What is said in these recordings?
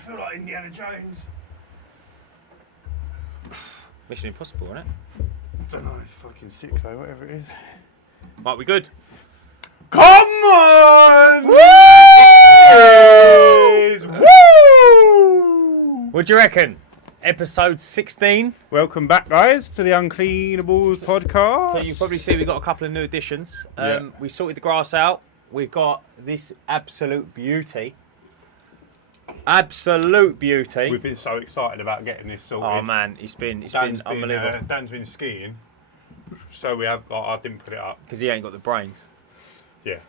feel like Indiana Jones. Mission Impossible, isn't it? I don't know, it's fucking sick though, whatever it is. Right, we good? Come on! Woo! What do you reckon? Episode 16. Welcome back, guys, to the Uncleanables Podcast. So you probably see we've got a couple of new additions. Yeah. We sorted the grass out. We've got this absolute beauty. Absolute beauty. We've been so excited about getting this sorted. Oh man, it's been unbelievable. Dan's been skiing, so we have. I didn't put it up. Because he ain't got the brains. Yeah,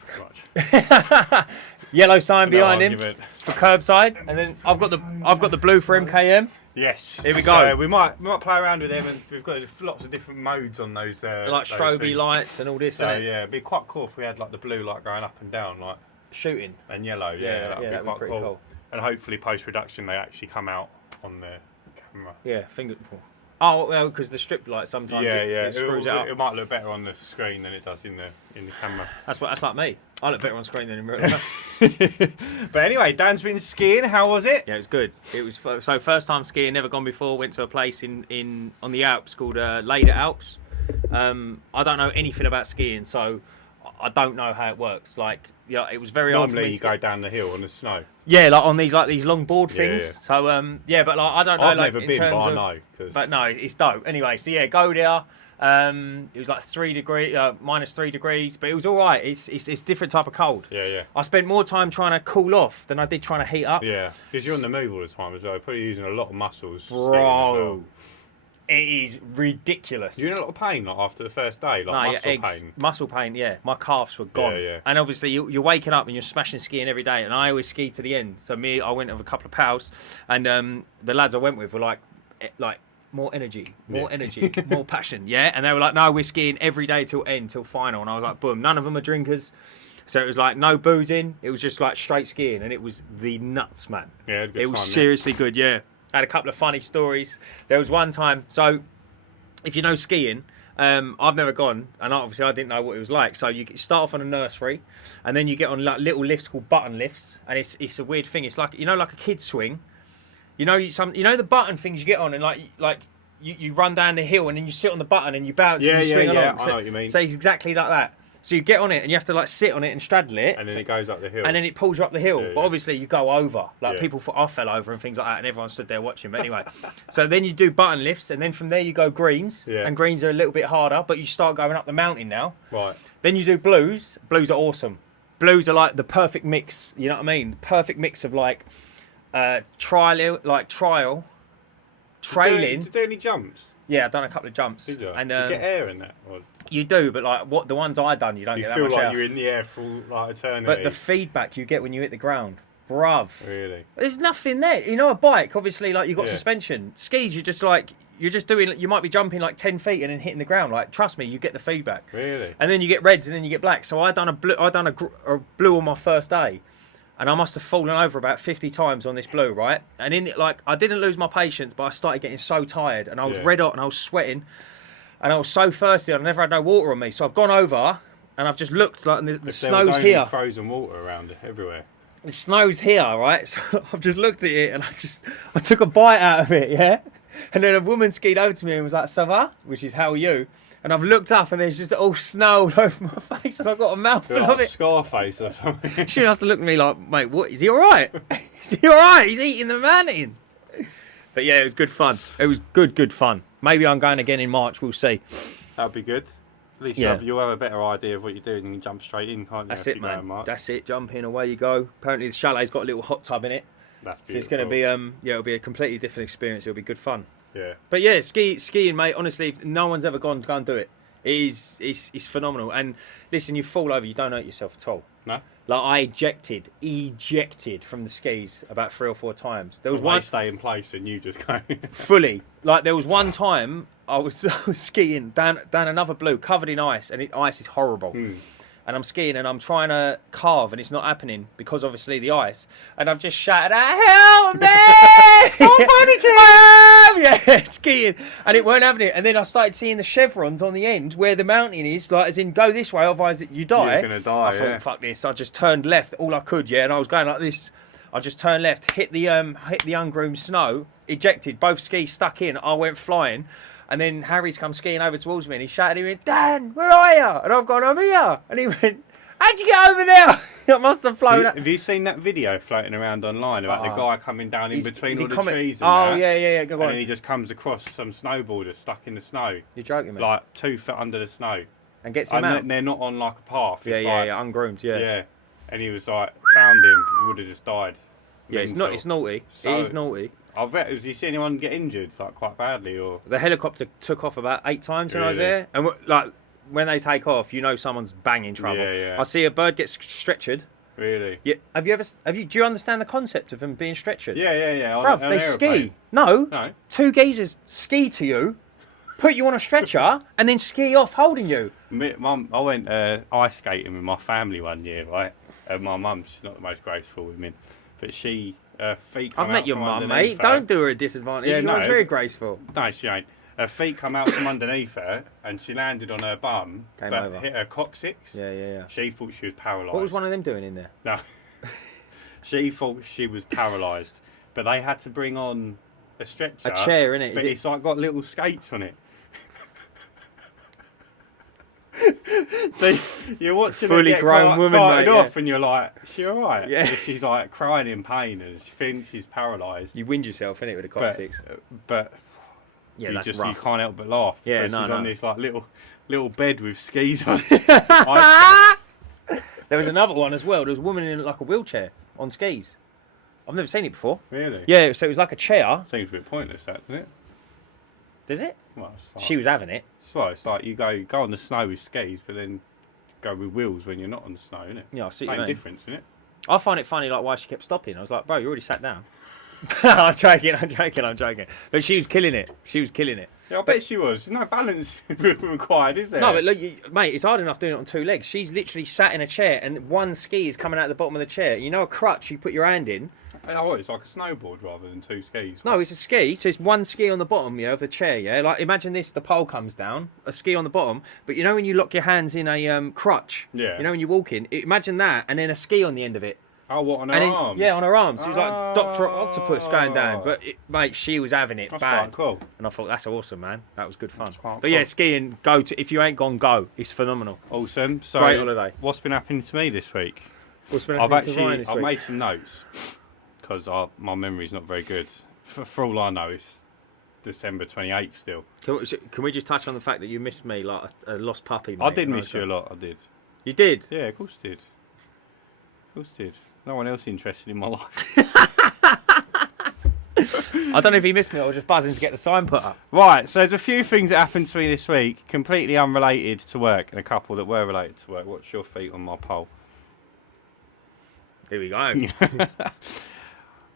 pretty much. Yellow sign behind him argument. for curbside, and then I've got the blue for MKM. Yes. Here we go. So we might play around with them, and we've got lots of different modes on those. Like those strobe things. lights and all this. So innit? yeah, it'd be quite cool if we had like the blue light going up and down, like Shooting. and yellow. Yeah, that'd be quite pretty cool. And hopefully post production they actually come out on the camera. Yeah, finger. Oh well, because the strip light sometimes it screws it up. It might look better on the screen than it does in the camera. That's like me. I look better on screen than in real life. But anyway, Dan's been skiing. How was it? Yeah, it was good. It was so first time skiing, never gone before. Went to a place on the Alps called Leda Alps. I don't know anything about skiing, so I don't know how it works. Like, yeah, it was very hard for Normally me you to go down the hill on the snow. Yeah, like on these long board things. Yeah. So but like I don't know. I've like, never in been, terms but I of, know. But no, it's dope. Anyway, so yeah, go there. It was like minus 3 degrees, but it was all right. It's different type of cold. Yeah. I spent more time trying to cool off than I did trying to heat up. Yeah, because you're on the move all the time as well. Probably using a lot of muscles. skiing as Bro, well. it is ridiculous. You're in a lot of pain like after the first day, like pain. Muscle pain, yeah. My calves were gone. Yeah. And obviously you're waking up and you're smashing skiing every day. And I always ski to the end. So I went with a couple of pals, and the lads I went with were like more energy, more passion, yeah. And they were like, no, we're skiing every day till final. And I was like, boom. None of them are drinkers. So it was like no boozing. It was just like straight skiing, and it was the nuts, man. Yeah, it was seriously good, yeah. I had a couple of funny stories. There was one time, so if you know skiing, I've never gone, and obviously I didn't know what it was like. So you start off on a nursery, and then you get on like little lifts called button lifts, and it's a weird thing. It's like like a kid's swing. The button things you get on, and like you run down the hill, and then you sit on the button and you bounce and you swing along. I know what you mean. So it's exactly like that. So you get on it and you have to like sit on it and straddle it, And then it goes up the hill. and then it pulls you up the hill. Yeah, but yeah. obviously you go over. Like people thought I fell over and things like that, and everyone stood there watching. But anyway, so then you do button lifts, and then from there you go greens. Yeah. And greens are a little bit harder, but you start going up the mountain now. Right. Then you do blues. Blues are awesome. Blues are like the perfect mix. You know what I mean? Perfect mix of like trailing. Did you do any jumps? Yeah, I've done a couple of jumps. Did you? And you get air in that? Or you do, but like what the ones I done, you don't you get that feel much like air. you're in the air for like eternity. But the feedback you get when you hit the ground, bruv. Really? There's nothing there. A bike, obviously, like you've got Yeah. suspension. Skis, you're just doing. You might be jumping like 10 feet and then hitting the ground. Like, trust me, you get the feedback. Really? And then you get reds and then you get blacks. So I done a blue on my first day, and I must have fallen over about 50 times on this blue, right? And I didn't lose my patience, but I started getting so tired, and I was red hot and I was sweating, and I was so thirsty. I never had no water on me, so I've gone over and I've just looked like the snow's here. Frozen water around everywhere. The snow's here, right? So I've just looked at it and I took a bite out of it, yeah? And then a woman skied over to me and was like, "Ça va?" Which is, "How are you?" And I've looked up and there's just all snow all over my face, and I've got a mouthful Like of it. Scarface or something. She has to look at me like, "Mate, what? Is he all right? Is he all right? He's eating the mountain." But yeah, it was good fun. It was good fun. Maybe I'm going again in March. We'll see. That'd be good. At least you'll have a better idea of what you're doing and you can jump straight in, can't you? That's it, man. That's it. Jump in, away you go. Apparently the chalet's got a little hot tub in it. That's beautiful. So it's going to be it'll be a completely different experience. It'll be good fun. Yeah. But yeah, skiing, mate. Honestly, if no one's ever gone, go and do it. It's phenomenal. And listen, you fall over, you don't hurt yourself at all. No. Like I ejected from the skis about 3 or 4 times. There was One one stay in place and you just go. fully. Like there was one time I was skiing down another blue covered in ice, and ice is horrible. And I'm skiing and I'm trying to carve and it's not happening because obviously the ice. And I've just shouted out, "Help me! I'm panicking!" Yeah, skiing. And it weren't happening. And then I started seeing the chevrons on the end where the mountain is, like as in go this way, otherwise you die. You're going to die, I thought, fuck this. I just turned left all I could, yeah, and I was going like this. I just turned left, hit the ungroomed snow, ejected, both skis stuck in. I went flying. And then Harry's come skiing over towards me and he shouted, he went, Dan, where are you? And I've gone, I'm here. And he went, how'd you get over there? I must have flown. Have you seen that video floating around online about the guy coming down in between all the trees and Oh, that? yeah. Go on. And then he just comes across some snowboarders stuck in the snow. You're joking, man. Like 2 foot under the snow. And gets him out. And they're not on like a path. Yeah, It's ungroomed, yeah. Yeah. And he was like, found him, he would have just died. Yeah, it's naughty. So, it is naughty. I bet, did you see anyone get injured, like quite badly, or? The helicopter took off about 8 times when I was Really? there. And like, when they take off, you know someone's banging trouble. Yeah. I see a bird get stretchered. Really? Yeah. Do you understand the concept of them being stretchered? Yeah. Bruv, they ski. No. 2 geezers ski to you, put you on a stretcher, and then ski off holding you. I went ice skating with my family one year, right? My mum, she's not the most graceful women, but she, feet come I've out met your from mum, underneath mate. her. Don't do her a disadvantage. Yeah, She was no. very graceful. No, she ain't. Her feet come out from underneath her, and she landed on her bum, Came but over. hit her coccyx. Yeah. She thought she was paralysed. What was one of them doing in there? No. She thought she was paralysed, but they had to bring on a stretcher. A chair, innit? But it's like got little skates on it. So you're watching her Fully get grown woman, carted mate, off, and you're like, she all right? Yeah. And she's like crying in pain, and she thinks she's paralysed. You wind yourself, innit, with a coccyx. But Yeah, you that's just rough. you can't help but laugh. Yeah, because she's no. on this like little bed with skis on. Ice skates. There was another one as well. There was a woman in like a wheelchair on skis. I've never seen it before. Really? Yeah, so it was like a chair. Seems a bit pointless, that, doesn't it? Does it? Well, it's like, She was having it. it's like you go on the snow with skis, but then go with wheels when you're not on the snow, isn't it? Yeah, I see what you Same mean. difference, isn't it? I find it funny, like, why she kept stopping. I was like, bro, you already sat down. I'm joking. But she was killing it. Yeah, I bet she was. There's no balance required, is there? No, but look, mate, it's hard enough doing it on 2 legs. She's literally sat in a chair and one ski is coming out the bottom of the chair. You know a crutch you put your hand in? Oh, it's like a snowboard rather than 2 skis. No, it's a ski. So it's one ski on the bottom, of the chair, yeah? Like, imagine this, the pole comes down, a ski on the bottom, but you know when you lock your hands in a crutch? Yeah. You know when you walk in? Imagine that, and then a ski on the end of it. Oh, what, on her And then- arms? Yeah, on her arms. She was like Dr. Octopus going down. But, mate, she was having it That's bad. quite cool. And I thought, that's awesome, man. That was good fun. quite But yeah, cool. skiing, if you ain't gone, go. It's phenomenal. Awesome. So, Great holiday. what's been happening to me this week? What's been I've happening to Ryan this I've week? made some notes because my memory's not very good. For all I know, it's December 28th still. Can we just touch on the fact that you missed me like a lost puppy, mate? I did miss you a lot, I did. You did? Yeah, of course did. Of course did. No one else interested in my life. I don't know if he missed me or just buzzing to get the sign put up. Right, so there's a few things that happened to me this week, completely unrelated to work, and a couple that were related to work. What's your feet on my pole? Here we go.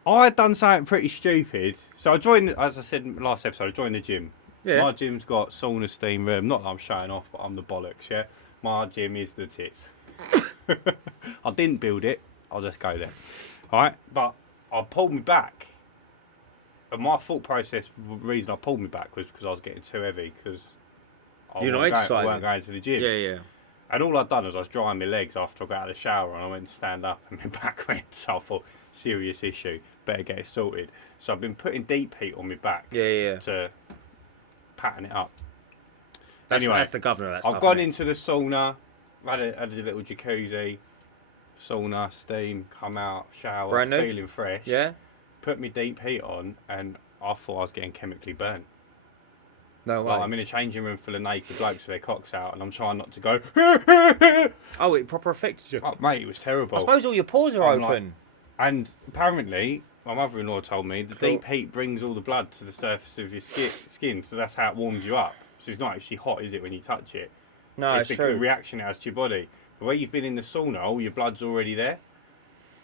I had done something pretty stupid. So I joined, as I said in the last episode, I joined the gym. Yeah. My gym's got sauna, steam room. Not that I'm showing off, but I'm the bollocks, yeah? My gym is the tits. I didn't build it. I'll just go there. Alright? But I pulled me back. And my thought process, the reason I pulled me back was because I was getting too heavy because You're not I exercising. weren't going to the gym. Yeah. And all I'd done was I was drying my legs after I got out of the shower and I went to stand up and my back went. So I thought, serious issue, better get it sorted. So I've been putting deep heat on my back Yeah. to pattern it up. That's Anyway, the governor of that stuff. I've gone innit? into the sauna, had a little jacuzzi, sauna, steam, come out, shower, Brand new? feeling fresh. Yeah? Put me deep heat on and I thought I was getting chemically burnt. No way. Like, I'm in a changing room full of naked blokes with their cocks out and I'm trying not to go, Oh, it proper affected you. oh, mate, it was terrible. I suppose all your pores are I'm open. And apparently, my mother-in-law told me the Cool. deep heat brings all the blood to the surface of your skin, so that's how it warms you up. So it's not actually hot, is it, when you touch it? No, it's the true. reaction it has to your body. The way you've been in the sauna, all your blood's already there.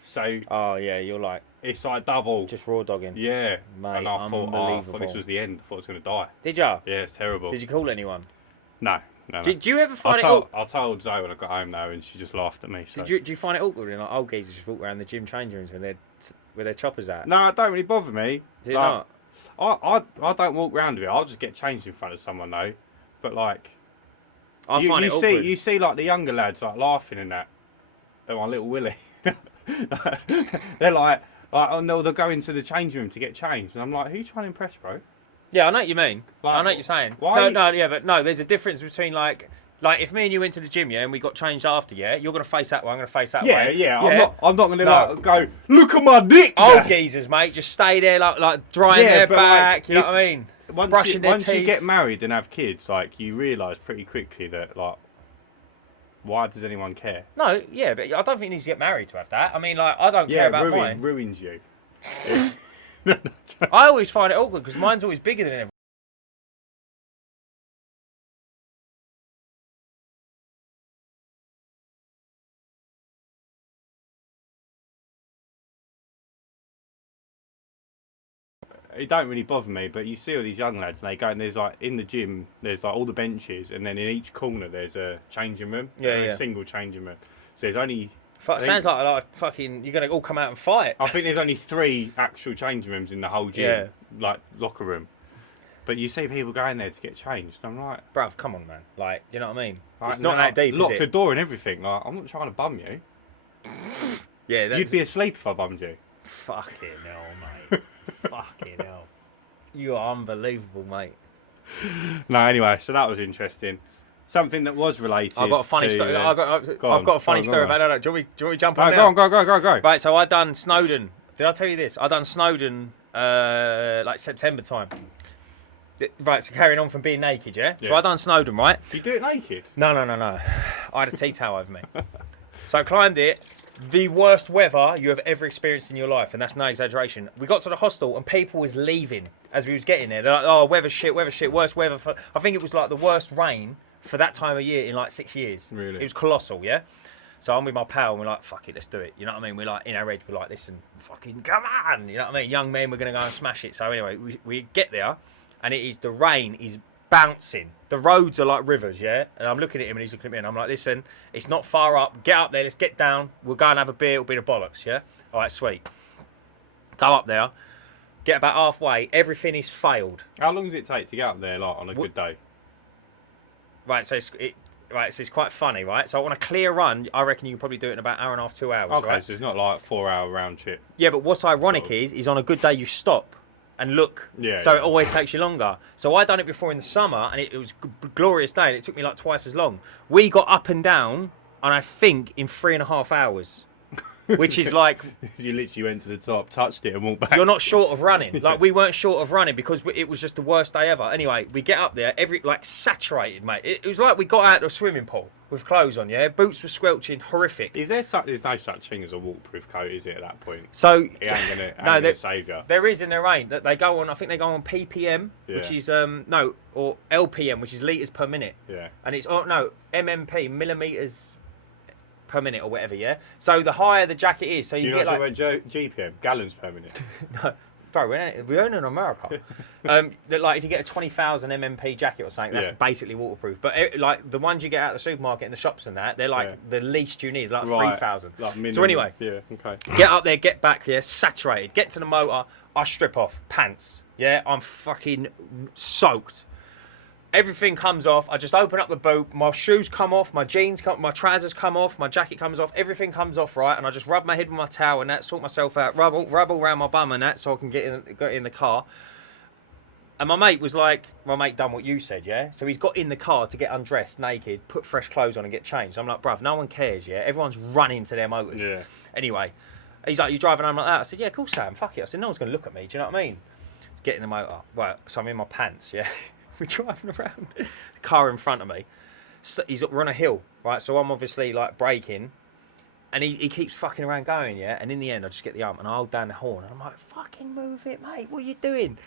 So Oh, yeah, you're like it's like double. just raw dogging. Yeah. Mate, and I thought this unbelievable. was the end. I thought I was going to die. Did ya? Yeah, it's terrible. Did you call anyone? No. Do you ever find it awkward? I told Zoe when I got home, though, and she just laughed at me. So. Do you find it awkward when like old geezers just walk around the gym changing rooms with their choppers out? No, it don't really bother me. Is it Like, not? I don't walk around with it. I'll just get changed in front of someone, though. But, like... I find it awkward. You see like the younger lads like laughing and that. They're my little Willie. They're like Like, oh no, they'll go into the changing room to get changed, and I'm like, who you trying to impress, bro? Yeah, I know what you mean. Like, I know what you're saying. why? No, there's a difference between like if me and you went to the gym, yeah, and we got changed after, yeah, you're gonna face that way, I'm gonna face that way. Yeah. I'm not gonna like go. Look at my dick. Old geezers, mate, just stay there like drying their back. Like, you know what I mean? Brushing their teeth. Once you get married and have kids, like you realise pretty quickly that like, why does anyone care? No, yeah, but I don't think you need to get married to have that. I mean, like, I don't care about mine. Ruins you. I always find it awkward because mine's always bigger than everyone. It don't really bother me, but you see all these young lads, and they go and there's like in the gym, there's like all the benches, and then in each corner there's a changing room, a single changing room. So there's only. Sounds like fucking. You're gonna all come out and fight. I think there's only 3 actual changing rooms in the whole gym, like locker room. But you see people going there to get changed. And I'm like, bruv, come on, man. Like, you know what I mean? Like, it's not that deep. Lock the door and everything. Like, I'm not trying to bum you. Yeah, you'd be asleep if I bummed you. Fucking hell, mate. Fucking hell. You are unbelievable, mate. No, anyway, so that was interesting. Something that was related. I've got a funny story. I've got a funny story about that. Do you want me to jump on now? Go. Right, so I done Snowdon. Did I tell you this? I done Snowdon like September time. Right, so carrying on from being naked, yeah? So I done Snowdon, right? You do it naked? No. I had a tea towel over me. So I climbed it. The worst weather you have ever experienced in your life, and that's no exaggeration. We got to the hostel and people was leaving as we was getting there. They're like, oh, weather shit, worst weather. I think it was like the worst rain for that time of year in like 6 years. Really? It was colossal, yeah? So I'm with my pal and we're like, fuck it, let's do it. You know what I mean? We're like, in our heads, we're like, listen, fucking come on. You know what I mean? Young men, we're going to go and smash it. So anyway, we get there and the rain is bouncing. The roads are like rivers, yeah? And I'm looking at him and he's looking at me and I'm like, listen, it's not far up. Get up there, let's get down. We'll go and have a beer. It'll be the bollocks, yeah? All right, sweet. Go up there. Get about halfway. Everything is failed. How long does it take to get up there, like, on a good day? Right, so it's quite funny, right? So on a clear run, I reckon you can probably do it in about 1.5 hours, 2 hours, okay, right? so it's not like 4-hour round trip. Yeah, but what's ironic is on a good day you stop and look. Yeah. So it always takes you longer. So I done it before in the summer, and it was a glorious day, and it took me like twice as long. We got up and down, and I think in 3.5 hours. Which is like... You literally went to the top, touched it and walked back. You're not short of running. Like, we weren't short of running because it was just the worst day ever. Anyway, we get up there, saturated, mate. It was like we got out of a swimming pool with clothes on, yeah? Boots were squelching, horrific. There's no such thing as a waterproof coat, is it, at that point? So... It ain't gonna save you. There is and there ain't. I think they go on ppm, which is, or LPM, which is litres per minute. Yeah. And it's, MMP, millimetres per minute or whatever, yeah? So the higher the jacket is, so you get like... GPM, gallons per minute. No, bro, we're only in America. Like if you get a 20,000 MMP jacket or something, that's basically waterproof. But like the ones you get out of the supermarket and the shops and that, they're like the least you need, like 3,000. Like so anyway, get up there, get back here, saturated, get to the motor, I strip off, pants, yeah? I'm fucking soaked. Everything comes off. I just open up the boot. My shoes come off. My jeans come. My trousers come off. My jacket comes off. Everything comes off, right? And I just rub my head with my towel and that, sort myself out. Rub all around my bum and that, so I can get in the car. And my mate done what you said, yeah. So he's got in the car to get undressed, naked, put fresh clothes on, and get changed. I'm like, bruv, no one cares, yeah. Everyone's running to their motors. Yeah. Anyway, he's like, you driving home like that? I said, yeah, cool, Sam. Fuck it. I said, no one's gonna look at me. Do you know what I mean? Get in the motor. Right. So I'm in my pants, yeah. We're driving around, the car in front of me. So we're on a hill, right? So I'm obviously like braking, and he keeps fucking around going, yeah. And in the end, I just get the arm and I hold down the horn, and I'm like, "Fucking move it, mate! What are you doing?"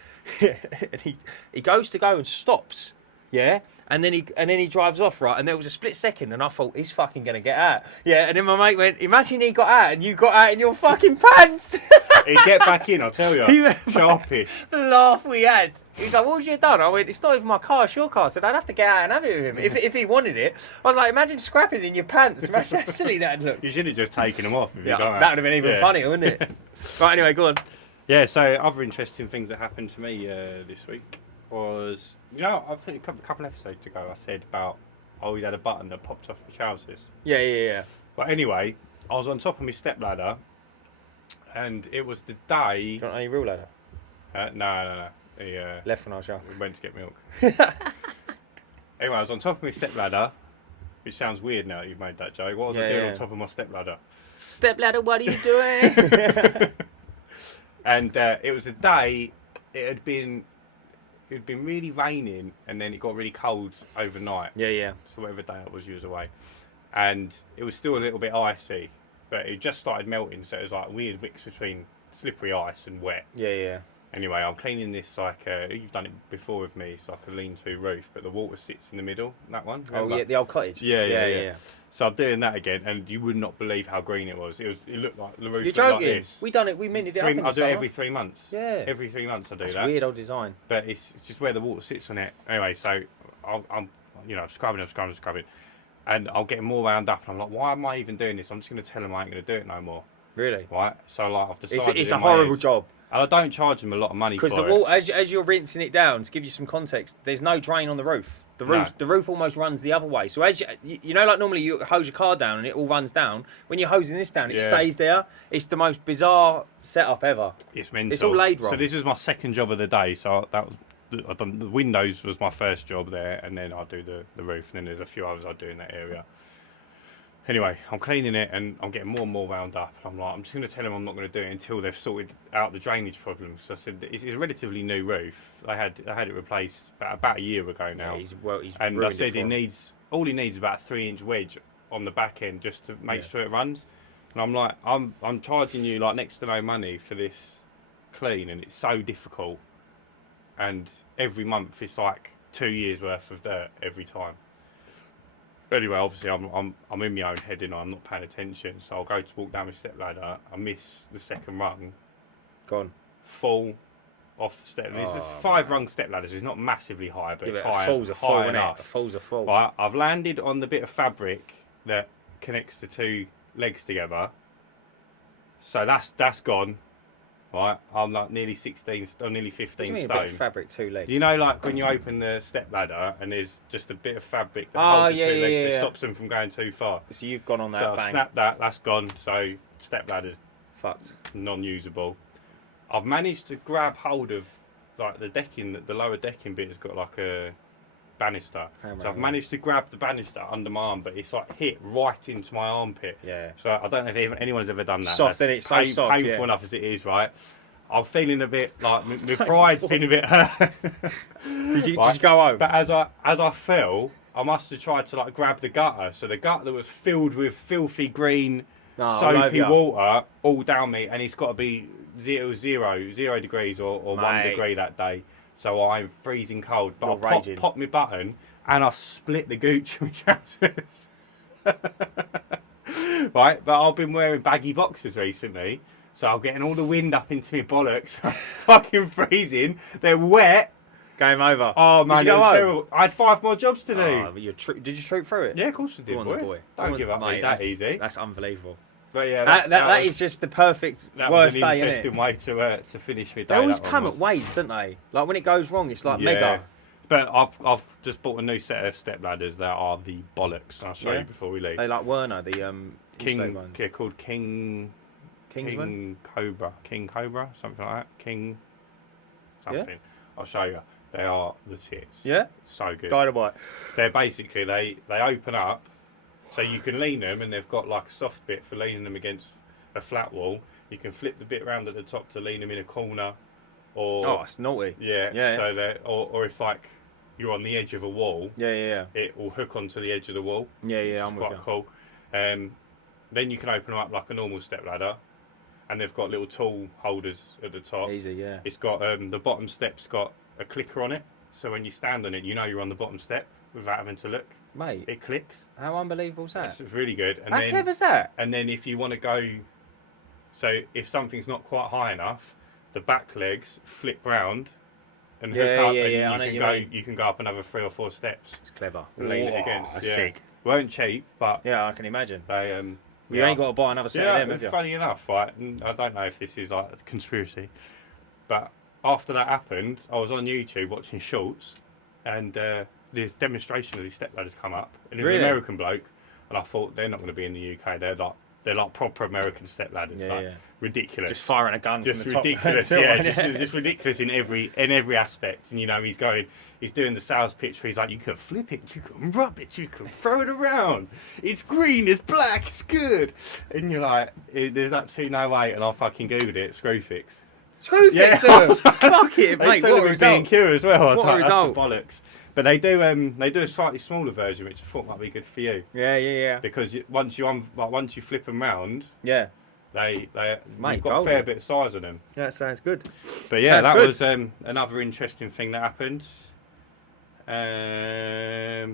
And he goes to go and stops, yeah. And then he drives off, right? And there was a split second, and I thought he's fucking gonna get out, yeah. And then my mate went, "Imagine he got out and you got out in your fucking pants." He'd get back in, I'll tell you. Sharpish. The laugh we had. He's like, what was you done? I went, it's not even my car, it's your car. I said, I'd have to get out and have it with him if he wanted it. I was like, imagine scrapping in your pants. Imagine how silly that'd look. You should have just taken them off. If you got that would have been even funnier, wouldn't it? Right, anyway, go on. Yeah, so other interesting things that happened to me this week was, I think a couple episodes ago I said about, we had a button that popped off my trousers. Yeah. But anyway, I was on top of my stepladder, And it was the day. Do you want any real ladder? No. He Left when I was young. went to get milk. Anyway, I was on top of my stepladder, which sounds weird now that you've made that joke. What was I doing on top of my stepladder? Stepladder, what are you doing? And it was a day. It had been really raining, and then it got really cold overnight. Yeah. So whatever day it was, you was away, and it was still a little bit icy, but it just started melting. So it was like a weird mix between slippery ice and wet. Yeah. Anyway, I'm cleaning this you've done it before with me. It's like a lean-to roof, but the water sits in the middle. That one. Remember? Oh yeah, the old cottage. Yeah. So I'm doing that again, and you would not believe how green it was. It looked like the roof. You're looked like joking? this. We done it. We minted it up in the I do it summer. every 3 months. Yeah. Every 3 months I do That's that. weird old design. But it's just where the water sits on it. Anyway, so I'm scrubbing, and I'm getting more wound up, and I'm like, why am I even doing this? I'm just going to tell them I ain't going to do it no more. Really? Right? So like I've decided. It's a horrible job. And I don't charge them a lot of money for Because the wall, as you're rinsing it down, to give you some context, there's no drain on the roof. The roof almost runs the other way. So as you know, like normally you hose your car down and it all runs down. When you're hosing this down, it stays there. It's the most bizarre setup ever. It's mental. It's all laid wrong. So this was my second job of the day. So I've done the windows was my first job there, and then I do the roof, and then there's a few others I do in that area. Anyway, I'm cleaning it, and I'm getting more and more wound up. I'm like, I'm just going to tell them I'm not going to do it until they've sorted out the drainage problems. So I said, it's a relatively new roof. I had it replaced about a year ago now. Yeah, and I said all he needs is about a 3-inch wedge on the back end just to make sure it runs. And I'm like, I'm charging you like next to no money for this clean, and it's so difficult. And every month it's like 2 years worth of dirt every time. But anyway, obviously I'm in my own head, and I'm not paying attention. So I'll go to walk down my stepladder. I miss the second rung. Gone. Fall off the step. It's just 5-rung stepladder, so it's not massively high, but it's high, fall's a fall, high enough. A fall's a fall. Right, I've landed on the bit of fabric that connects the two legs together. So that's gone. Right, I'm like nearly 16 or nearly 15 what do you mean, stone. a bit of fabric, 2 legs. You know, like when you open the step ladder and there's just a bit of fabric that holds the 2 legs that stops them from going too far. So you've gone on that. So I've snapped that's gone. So step ladder's fucked, non-usable. I've managed to grab hold of like the decking, the lower decking bit has got like a banister. So I've managed to grab the banister under my arm, but it's like hit right into my armpit. Yeah. So I don't know if anyone's ever done that. Soft, and it's so soft. Painful enough as it is, right? I'm feeling a bit like my pride's been a bit hurt. Did you go home? But as I fell, I must have tried to like grab the gutter. So the gutter was filled with filthy green, soapy water all down me, and it's got to be 0 degrees or 1 degree that day. So I'm freezing cold. But I popped my button and I split the gooch of my trousers. Right, but I've been wearing baggy boxers recently. So I'm getting all the wind up into my bollocks. I'm fucking freezing. They're wet. Game over. Oh man, it was terrible. I had 5 more jobs to do. Oh, but did you troop through it? Yeah, of course I did, boy. Don't give up, mate. That easy. That's unbelievable. But yeah, that is just the perfect worst day, isn't it? That was an interesting way to finish my day. They always come at waves, don't they? Like when it goes wrong, it's like mega. But I've just bought a new set of step ladders that are the bollocks. I'll show you before we leave. They like Werner, the called King Cobra, something like that. King something. Yeah? I'll show you. They are the tits. Yeah, so good. Dynamite. They're basically they open up, so you can lean them, and they've got like a soft bit for leaning them against a flat wall. You can flip the bit around at the top to lean them in a corner, or it's naughty. Yeah. So that, or if like you're on the edge of a wall. Yeah. It will hook onto the edge of the wall. Yeah. I'm quite cool. Then you can open them up like a normal step ladder. And they've got little tool holders at the top. Easy, yeah. It's got the bottom step's got a clicker on it, so when you stand on it, you know you're on the bottom step without having to look. Mate, it clicks. How unbelievable is that? It's really good. And how clever's that? And then if you want to go, so if something's not quite high enough, the back legs flip round and hook up, and you can go up another 3 or 4 steps. It's clever. Lean it against. That's sick. Weren't cheap, but yeah, I can imagine. They You ain't got to buy another set of them, have you? Funny enough, right? I don't know if this is like a conspiracy, but after that happened, I was on YouTube watching shorts, and this demonstration of these step ladders come up, and it was an American bloke, and I thought they're not going to be in the UK. They're They're like proper American step ladders. Yeah, like, yeah. ridiculous. Just firing a gun Just from the top. ridiculous, yeah. Just ridiculous in every aspect. And you know, he's doing the sales pitch where he's like, you can flip it, you can rub it, you can throw it around. It's green, it's black, it's good. And you're like, there's absolutely no way. And I fucking googled it, Screwfix. Screwfix, fuck it, mate. They sell them in B&Q as well. I was What like, a that's the result. bollocks. But they do a slightly smaller version, which I thought might be good for you. Yeah. Because once you flip them round, Yeah. you've got a golden. fair bit of size on them. That sounds good. But yeah, Sounds that good. was another interesting thing that happened. Yeah,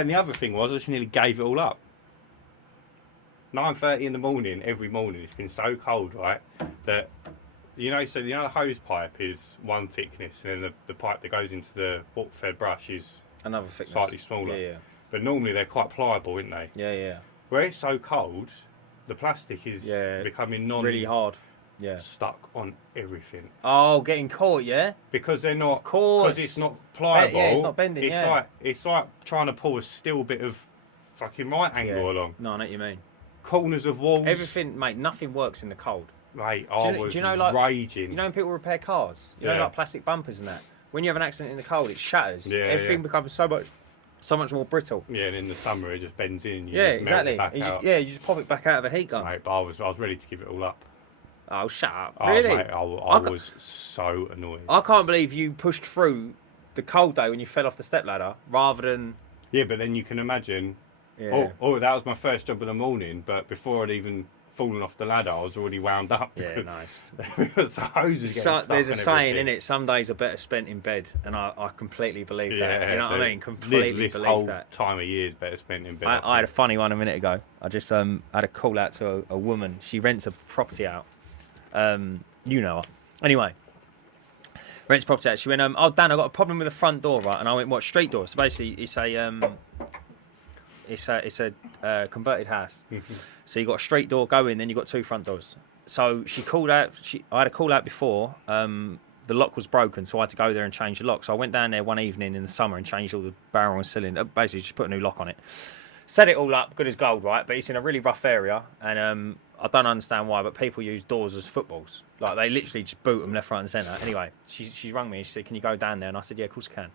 and the other thing was I just nearly gave it all up. 9:30 in the morning, every morning. It's been so cold, right? That so the hose pipe is one thickness, and then the pipe that goes into the water-fed brush is Another thickness. slightly smaller. Yeah. But normally they're quite pliable, aren't they? Yeah. Where it's so cold, the plastic is becoming Really hard. Yeah. stuck on everything. Oh, getting caught, yeah? Because they're not, Of course. because it's not pliable. Yeah, it's not bending, It's like trying to pull a still bit of fucking right angle along. No, I know what you mean. Corners of walls. Everything, mate, nothing works in the cold. Mate, Do I was you know, like, raging. You know when people repair cars? You know, Yeah. like plastic bumpers and that? When you have an accident in the cold, it shatters. Yeah, Everything becomes so much more brittle. Yeah, and in the summer it just bends in. You Yeah, just melt exactly. it back out. You just pop it back out of a heat gun. Mate, but I was ready to give it all up. Oh, shut up. Oh, Really? Mate, I was so annoyed. I can't believe you pushed through the cold day when you fell off the stepladder rather than... Yeah, but then you can imagine. Yeah. Oh, that was my first job in the morning, but before I'd even fallen off the ladder, I was already wound up. Yeah, nice. The hose was getting stuck There's a and saying everything. in it, some days are better spent in bed, and I completely believe that. Yeah, You know what I mean? Completely this believe whole that. time of year is better spent in bed. I had a funny one a minute ago. I just had a call out to a woman. She rents a property out. You know her. Anyway, rents property out. She went, oh, Dan, I've got a problem with the front door, right? And I went, what, street door? So basically, it's a converted house. So you got a street door, go in, then you got two front doors. So she called out. I had a call out before. The lock was broken, so I had to go there and change the lock. So I went down there one evening in the summer and changed all the barrel and cylinder. Basically, just put a new lock on it. Set it all up, good as gold, right? But it's in a really rough area, and I don't understand why, but people use doors as footballs. Like, they literally just boot them left, right, and centre. Anyway, she rang me and she said, "Can you go down there?" And I said, "Yeah, of course I can."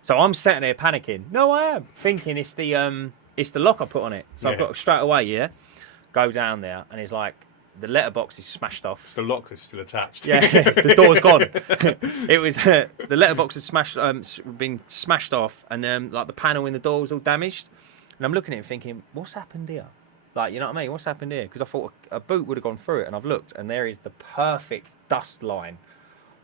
So I'm sitting there panicking. No, I am thinking it's the lock I put on it. So I've got straight away, go down there, and it's like the letterbox is smashed off. The lock is still attached. Yeah, the door's gone. It was the letterbox had been smashed off, and like the panel in the door was all damaged. And I'm looking at it thinking, what's happened here? Like, you know what I mean? What's happened here? Because I thought a boot would have gone through it, and I've looked, and there is the perfect dust line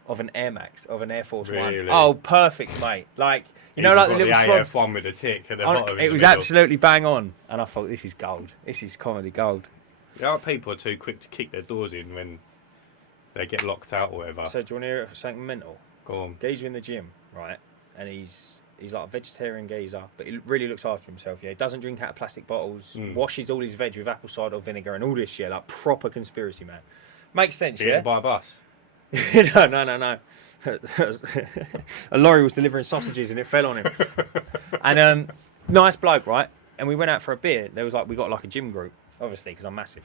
of an Air Max, of an Air Force Really? One. Oh, perfect, mate. Like, you know, Even like the got little the swabs. AF1 with the tick at the bottom. It was absolutely bang on. And I thought, this is gold. This is comedy gold. Yeah, people are too quick to kick their doors in when they get locked out or whatever. So do you want to hear something mental? Go on. Geezer in the gym, right? And he's like a vegetarian geezer, but he really looks after himself. Yeah, he doesn't drink out of plastic bottles, washes all his veg with apple cider vinegar and all this shit. Like, proper conspiracy man. Makes sense, Did you yeah? buy a bus? No. A lorry was delivering sausages and it fell on him. And nice bloke, right? And we went out for a beer. We got like a gym group, obviously, because I'm massive.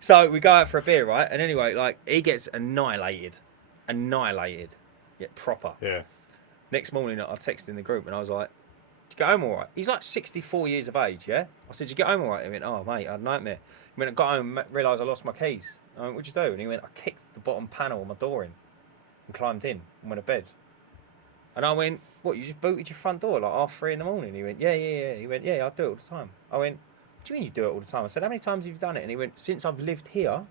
So we go out for a beer, right? And anyway, like, he gets annihilated, yeah, proper. Yeah. Next morning, I texted in the group and I was like, "Did you get home all right?" He's like 64 years of age, yeah? I said, "Did you get home all right?" He went, "Oh, mate, I had a nightmare." He went, "I got home and realised I lost my keys." I went, "What'd you do?" And he went, "I kicked the bottom panel of my door in and climbed in and went to bed." And I went, "What, you just booted your front door like 3:30 in the morning?" He went, yeah. He went, "Yeah, I do it all the time." I went, "What do you mean you do it all the time?" I said, "How many times have you done it?" And he went, "Since I've lived here,"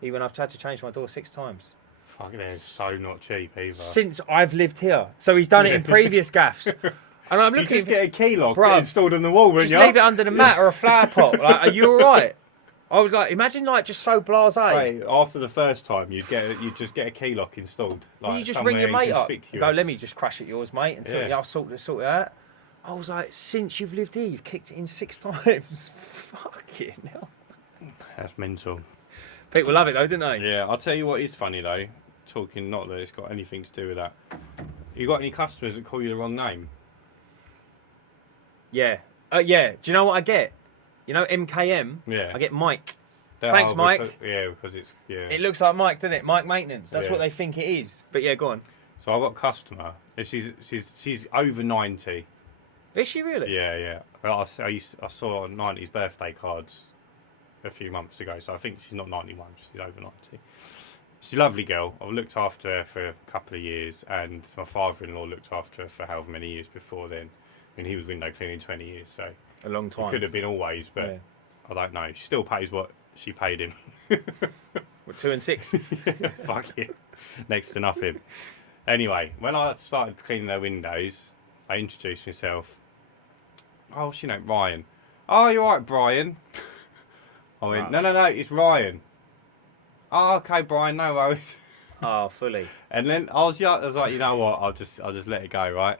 he went, "I've had to change my door 6 times. Fucking hell, it's so not cheap either. Since I've lived here." So he's done it in previous gaffs. And I'm You looking. just get a key lock Bruv, installed on the wall, wouldn't Just you? leave it under the mat or a flower pot. Like, are you all right? I was like, imagine like just so blasé. Right, after the first time, you'd just get a key lock installed. Like, Well, you just ring your somewhere mate up. And inconspicuous. go, "Let me just crash at yours, mate, until Yeah. I'll sort it out." I was like, since you've lived here, you've kicked it in 6 times. Fucking hell. That's mental. People love it though, didn't they? Yeah, I'll tell you what is funny though. Talking, not that it's got anything to do with that. You got any customers that call you the wrong name? Yeah. Yeah. Do you know what I get? You know MKM? Yeah. I get Mike. Thanks, Mike. Because it's, It looks like Mike, doesn't it? Mike Maintenance. That's Yeah. what they think it is. But yeah, go on. So I've got a customer. She's over 90. Is she really? Yeah. Well, I saw 90's birthday cards a few months ago, so I think she's not 91. She's over 90. She's a lovely girl. I've looked after her for a couple of years, and my father-in-law looked after her for however many years before then. I mean, he was window cleaning 20 years, so A long it time. could have been always, but Yeah. I don't know. She still pays what she paid him. What, 2 and 6? Fuck it. Next to nothing. Anyway, when I started cleaning their windows, I introduced myself. Oh, what's your name? Ryan. Oh, you're right, Brian. I went, Right. no, it's Ryan. Oh, okay, Brian, no worries. Oh, fully. And then I was like, you know what? I'll just let it go, right?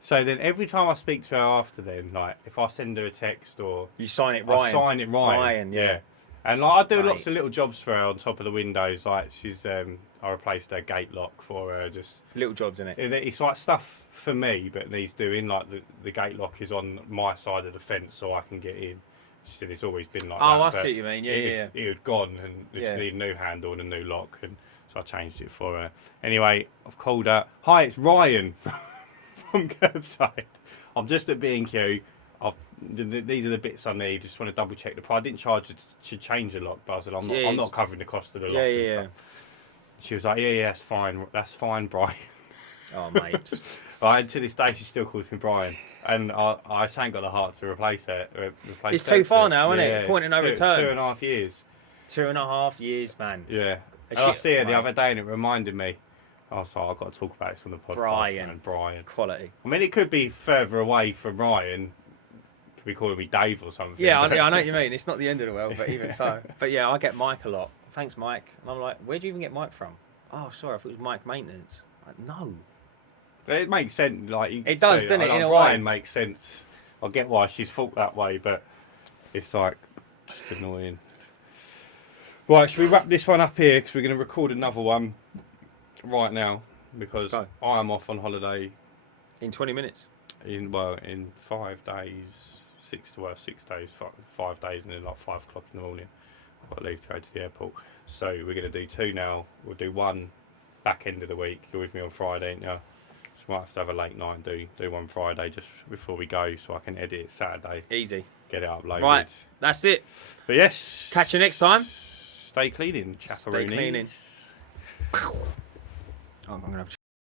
So then every time I speak to her after then, like if I send her a text or You sign it I Ryan. sign it Ryan. Ryan, yeah. And like I do Right. lots of little jobs for her on top of the windows. Like she's I replaced her gate lock for her. Just Little jobs, innit? it's like stuff for me, but needs doing. Like the gate lock is on my side of the fence, so I can get in. She said it's always been like that. Oh, I but see what you mean. Yeah, it had gone and Yeah. just needed a new handle and a new lock, and so I changed it for her. Anyway, I've called her. Hi, it's Ryan from Curbside. I'm just at B&Q. These are the bits I need. Just want to double check the price. I didn't charge her to change the lock, but I said I'm not covering the cost of the lock. and stuff. She was like, yeah, that's fine, Brian. Oh, mate. Just... Right, to this day, she still calls me Brian, and I ain't got the heart to replace her. It's too far now, isn't it? Point of no return. 2.5 years. 2.5 years, man. Yeah. And And I she- see her the right. other day, and it reminded me. I was like, I've got to talk about this on the podcast. Brian. Man, Brian. Quality. I mean, it could be further away from Ryan. Could be calling me Dave or something. Yeah, I but- know what you mean. It's not the end of the world, but even so. But yeah, I get Mike a lot. Thanks, Mike. And I'm like, where'd you even get Mike from? Oh, sorry, I thought it was Mike Maintenance. Like, no. It makes sense. Like It does, doesn't it, in a Brian way? makes sense. I get why she's thought that way, but it's like just annoying. Right, should we wrap this one up here because we're going to record another one right now because Let's I am off on holiday In 20 minutes. in 5 days, 6 days, 5 days, and then like 5 o'clock in the morning. I've got to leave to go to the airport. So we're going to do 2 now. We'll do 1 back end of the week. You're with me on Friday, ain't you? So we might have to have a late night and do 1 Friday just before we go so I can edit it Saturday, Easy. get it uploaded. Right, that's it. But yes. Catch you next time. Stay cleaning, Stay chaperones. cleaning. Oh, I'm going to have